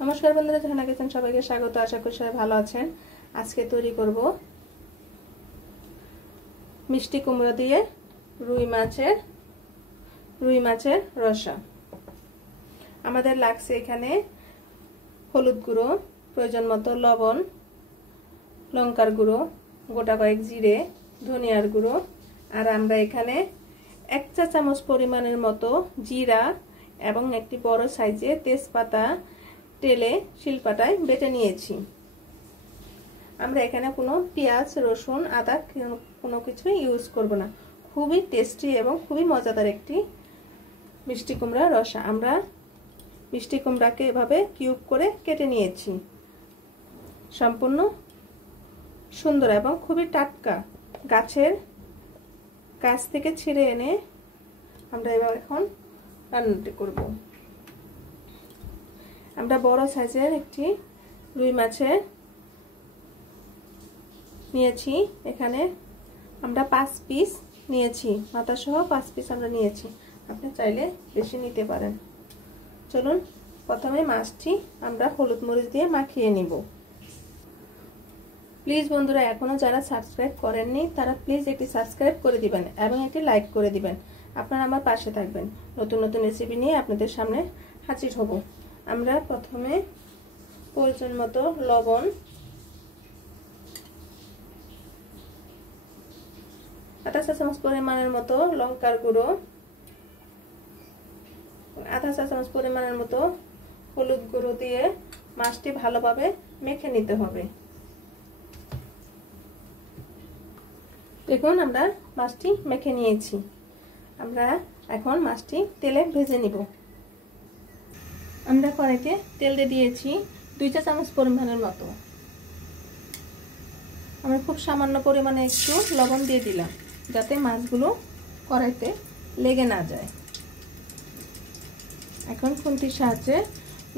नमस्कार बंधुरा ঝর্ণা किचन सबाइके स्वागत। आशा करी सबाई भालो आछेन। आजके तैरी करब मिष्टि कुमड़ा दिए रुई माछेर रसा। आमादेर लागছে এখানে হলুদ গুঁড়ো, প্রয়োজন মতো লবণ, লঙ্কার গুঁড়ো, গোটা কয়েক জিরে, ধনিয়ার গুঁড়ো আর আমরা এখানে 1 চা চামচ পরিমাণের মতো জিরা এবং একটি বড় সাইজের তেজপাতা তেলে শিলপাটায় বেটে নিয়েছি। আমরা এখানে কোনো পেঁয়াজ, রসুন, আদা কোনো কিছু ইউজ করব না। খুবই টেস্টি এবং খুবই মজাদার একটি মিষ্টি কুমড়া রসা। আমরা মিষ্টি কুমড়াকে এভাবে কিউব করে কেটে নিয়েছি। সম্পূর্ণ সুন্দর এবং খুবই টাটকা গাছের গাছ থেকে ছিঁড়ে এনে আমরা এবার এখন রান্নাটি করব। আমরা বড় সাইজের একটি রুই মাছের নিয়েছি। এখানে আমরা 5 পিস নিয়েছি, মাথা সহ 5 পিস আমরা নিয়েছি। আপনি চাইলে বেশি নিতে পারেন। চলুন প্রথমে মাছটি আমরা হলুদ মরিচ দিয়ে মাখিয়ে নিব। প্লিজ বন্ধুরা, এখনো যারা সাবস্ক্রাইব করেননি তারা প্লিজ একটি সাবস্ক্রাইব করে দিবেন এবং একটি লাইক করে দিবেন। আপনারা আমার পাশে থাকবেন। নতুন নতুন রেসিপি নিয়ে আপনাদের সামনে হাজির হব। আমরা প্রথমে প্রয়োজন মতো লবণ, আধা চা চামচ পরিমাণের মতো লঙ্কার গুঁড়ো, আধা চা চামচ পরিমাণের মতো হলুদ গুঁড়ো দিয়ে মাছটি ভালোভাবে মেখে নিতে হবে। দেখুন আমরা মাছটি মেখে নিয়েছি। আমরা এখন মাছটি তেলে ভেজে নিব। আমরা কড়াইতে তেল দিয়ে দিয়েছি 2 চা চামচ পরিমাণের মতো। আমরা খুব সামান্য পরিমাণে একটু লবণ দিয়ে দিলাম যাতে মাছগুলো কড়াইতে লেগে না যায়। এখন খুন্তির সাহায্যে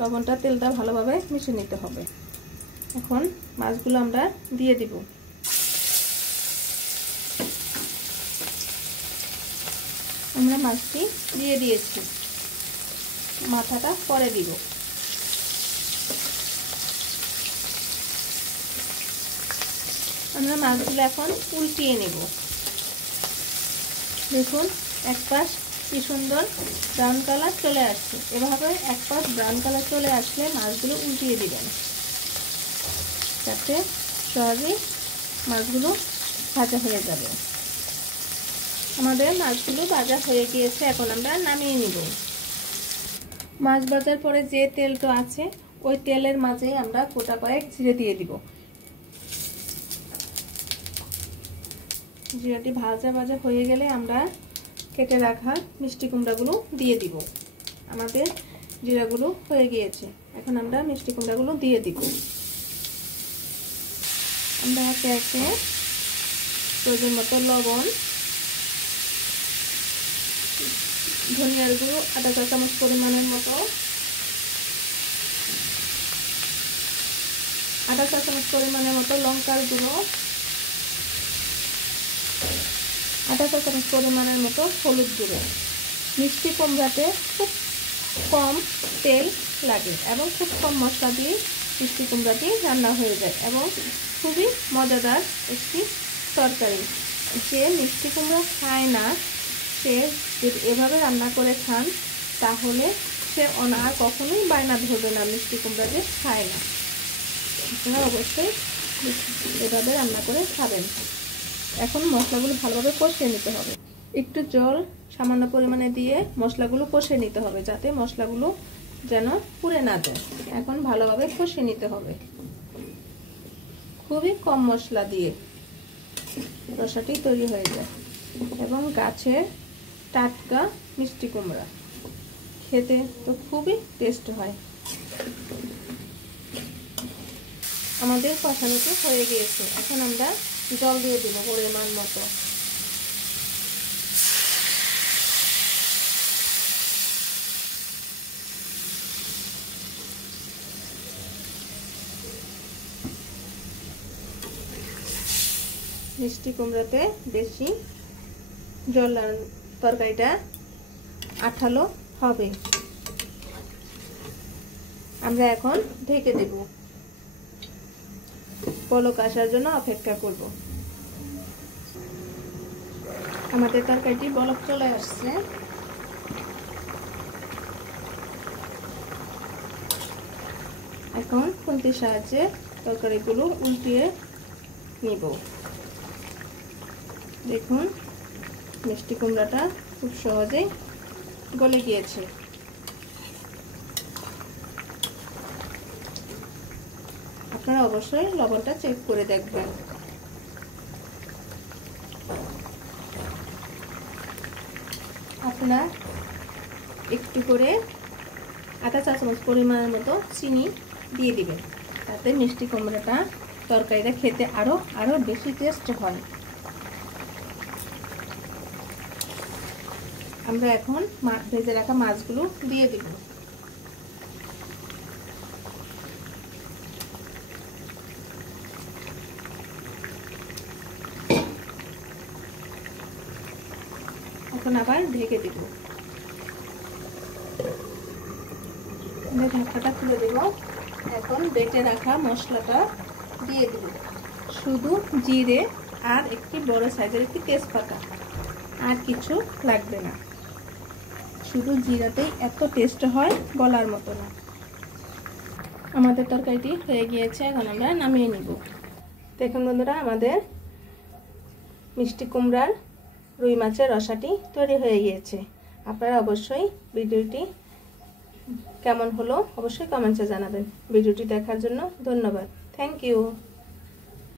লবণটা তেলটা ভালোভাবে মিশিয়ে নিতে হবে। এখন মাছগুলো আমরা দিয়ে দিব। আমরা মাছটি দিয়ে দিয়েছি, মাথাটা পরে দিব। আমরা মাছগুলো এখন উল্টিয়ে নেব। দেখুন এক পাশ কি সুন্দর ব্রাউন কালার চলে আসছে। এভাবে এক পাশ ব্রাউন কালার চলে আসলে মাছগুলো উল্টিয়ে দিবেন যাতে সহজেই মাছগুলো ভাজা হয়ে যাবে। আমাদের মাছগুলো ভাজা হয়ে গিয়েছে, এখন আমরা নামিয়ে নিব। মাছ ভাজার পরে যে তেলটা আছে ওই তেলের মাঝে আমরা গোটা কয়েক জিরে দিয়ে দিব। জিরাটি ভাজা ভাজা হয়ে গেলে আমরা কেটে রাখা মিষ্টি কুমড়াগুলো দিয়ে দিব। আমাদের জিরাগুলো হয়ে গিয়েছে, এখন আমরা মিষ্টি কুমড়াগুলো দিয়ে দিব। আমরা একে একে প্রয়োজন মতো লবণ, ধনিয়ার গুঁড়ো আধা চা চামচ পরিমাণের মতো, আধা চা চামচ পরিমাণের মতো লঙ্কার গুঁড়ো, আধা চা চামচ পরিমাণের মতো হলুদ গুঁড়ো। মিষ্টি কুমড়াতে খুব কম তেল লাগে এবং খুব কম মশলা দিয়ে মিষ্টি কুমড়াটি রান্না হয়ে যায় এবং খুবই মজাদার একটি তরকারি। যে মিষ্টি কুমড়া খায় না সে যদি এভাবে রান্না করে খান তাহলে সে আর কখনোই বায়না ধরবে না মিষ্টি কুমড়া যে খায় না। আপনারা অবশ্যই এভাবে রান্না করে খাবেন। এখন মশলাগুলো ভালোভাবে কষিয়ে নিতে হবে। একটু জল সামান্য পরিমাণে দিয়ে মশলাগুলো কষিয়ে নিতে হবে যাতে মশলাগুলো যেন পুড়ে না যায়। এখন ভালোভাবে কষিয়ে নিতে হবে খুবই কম মশলা দিয়ে রসাটি তৈরি হয়ে যায় এবং গাছের টাটকা মিষ্টি কুমড়া খেতে তো খুবই টেস্ট হয়। আমাদের কষানোটি হয়ে গিয়েছে, এখন আমরা জল দিয়ে দেব পরিমাণ মতো। মিষ্টি কুমড়াতে বেশি জল তরকারিটা আঠালো হবে। আমরা এখন ঢেকে দেব, পলক আসার জন্য অপেক্ষা করব। আমাদের তরকারিটি বলক চলে আসছে। এখন খুন্তির সাহায্যে তরকারিগুলো উল্টিয়ে নিব। দেখুন মিষ্টি কুমড়াটা খুব সহজেই গলে গিয়েছে। আপনারা অবশ্যই লবণটা চেক করে দেখবেন। আপনারা একটু করে আধা চা চামচ পরিমাণের মতো চিনি দিয়ে দিবেন, তাতে মিষ্টি কুমড়াটা তরকারিটা খেতে আরো বেশি টেস্ট হয়। আমরা এখন ভেজে রাখা মাছগুলো দিয়ে দিব। এখন আবার ঢেকে দিব। ঢাকাটা খুলে দেব। এখন বেটে রাখা মশলাটা দিয়ে দেব, শুধু জিরে আর একটি বড় সাইজের একটি তেজপাতা, আর কিছু লাগবে না। শুধু জিরাতেই এত টেস্ট হয় বলার মতো না। আমাদের তরকারিটি হয়ে গিয়েছে, এখন আমরা নামিয়ে নিব। দেখুন বন্ধুরা, আমাদের মিষ্টি কুমড়ার রুই মাছের রসাটি তৈরি হয়ে গিয়েছে। আপনারা অবশ্যই ভিডিওটি কেমন হলো অবশ্যই কমেন্টে জানাবেন। ভিডিওটি দেখার জন্য ধন্যবাদ। Thank you.